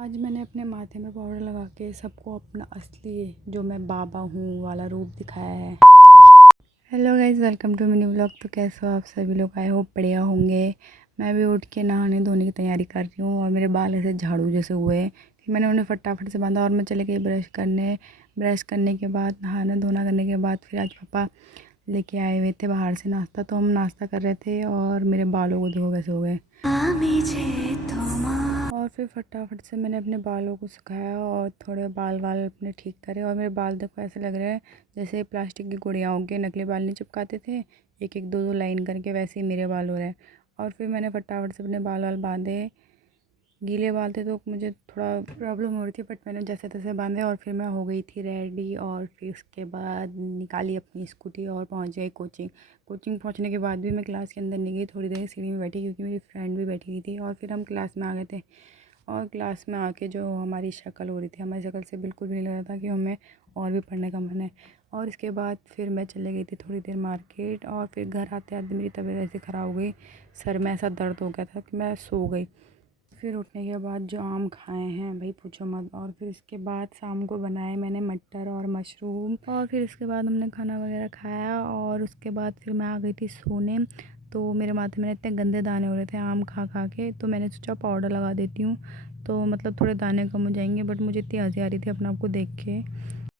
आज मैंने अपने माथे में पाउडर लगा के सबको अपना असली जो मैं बाबा हूँ वाला रूप दिखाया है। Hello guys, welcome to mini blog. तो कैसे हो आप सभी लोग? आई होप बढ़िया होंगे। मैं भी उठ के नहाने धोने की तैयारी कर रही हूँ और मेरे बाल ऐसे झाड़ू जैसे हुए हैं। फिर मैंने उन्हें फटाफट से बांधा और मैं चले गई ब्रश करने के बाद नहाना धोना करने के बाद फिर आज पापा लेके आए हुए थे बाहर से नाश्ता, तो हम नाश्ता कर रहे थे और मेरे बालों को देखो कैसे हो गए। और फिर फटाफट से मैंने अपने बालों को सुखाया और थोड़े बाल अपने ठीक करे। और मेरे बाल देखो ऐसे लग रहे हैं जैसे प्लास्टिक की गुड़ियाओं के नकली बाल नहीं चिपकाते थे एक एक दो दो लाइन करके, वैसे ही मेरे बाल हो रहे हैं। और फिर मैंने फटाफट से अपने बाल बांधे। गीले बाल थे तो मुझे थोड़ा प्रॉब्लम हो रही थी, बट मैंने जैसे तैसे बांधे और फिर मैं हो गई थी रेडी। और फिर उसके बाद निकाली अपनी स्कूटी और पहुंच गई कोचिंग पहुंचने के बाद भी मैं क्लास के अंदर नहीं गई, थोड़ी देर सीढ़ी में बैठी क्योंकि मेरी फ्रेंड भी बैठी हुई थी। और फिर हम क्लास में आ गए थे और क्लास में आके जो हमारी शक्ल हो रही थी, हमारी शक्ल से बिल्कुल भी नहीं लग रहा था कि हमें और भी पढ़ने का मन है। और इसके बाद फिर मैं चले गई थी थोड़ी देर मार्केट और फिर घर आते आते मेरी तबीयत ऐसे ख़राब हो गई, सर में ऐसा दर्द हो गया था कि मैं सो गई। फिर उठने के बाद जो आम खाए हैं भाई पूछो मत। और फिर इसके बाद शाम को बनाए मैंने मटर और मशरूम और फिर इसके बाद हमने खाना वगैरह खाया और उसके बाद फिर मैं आ गई थी सोने। तो मेरे माथे में इतने गंदे दाने हो रहे थे आम खा खा के, तो मैंने सोचा पाउडर लगा देती हूँ तो मतलब थोड़े दाने कम हो जाएंगे। बट मुझे इतनी हंसी आ रही थी अपने आप को देख के।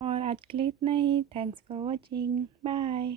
और आज के लिए इतना ही। Thanks for watching, bye.